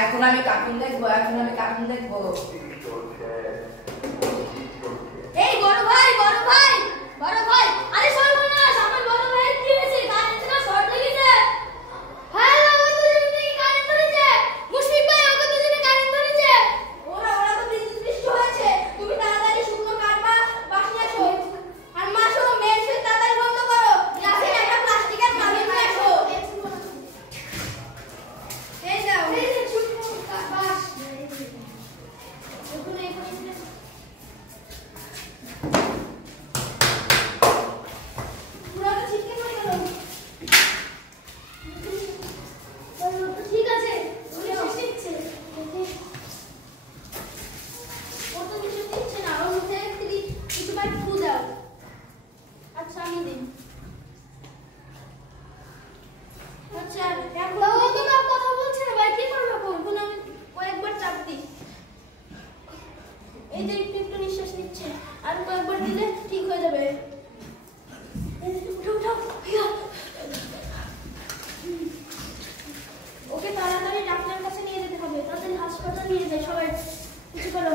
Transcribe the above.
এখন আমি কার্টুন দেখবো। এই বড় ভাই আরে সর্বনাশ আমার বড় ভাই কি হয়েছে কারেন্ট না শর্ট লেগেছে হ্যাঁ ওকে দুজনে কারেন্ট ধরেছে মুশফিক ভাই ওকে দুজনে কারেন্ট ধরেছে ওরা তো বিদ্যুৎ বৃষ্টি হয়েছে তুমি তাড়াতাড়ি শুকনো কাটবা বাসি আসো আর মাসো মেন সুইচ তাড়াতাড়ি বন্ধ করো ইয়াসিন একটা প্লাস্টিকের মালি নিয়ে আসো এই দাও এই যে শুকনো বাস ওখানে ওকে তাড়াতাড়ি ডাক্তারের কাছে নিয়ে যেতে হবে তাড়াতাড়ি হাসপাতালে নিয়ে যাই সবাই কিছু করো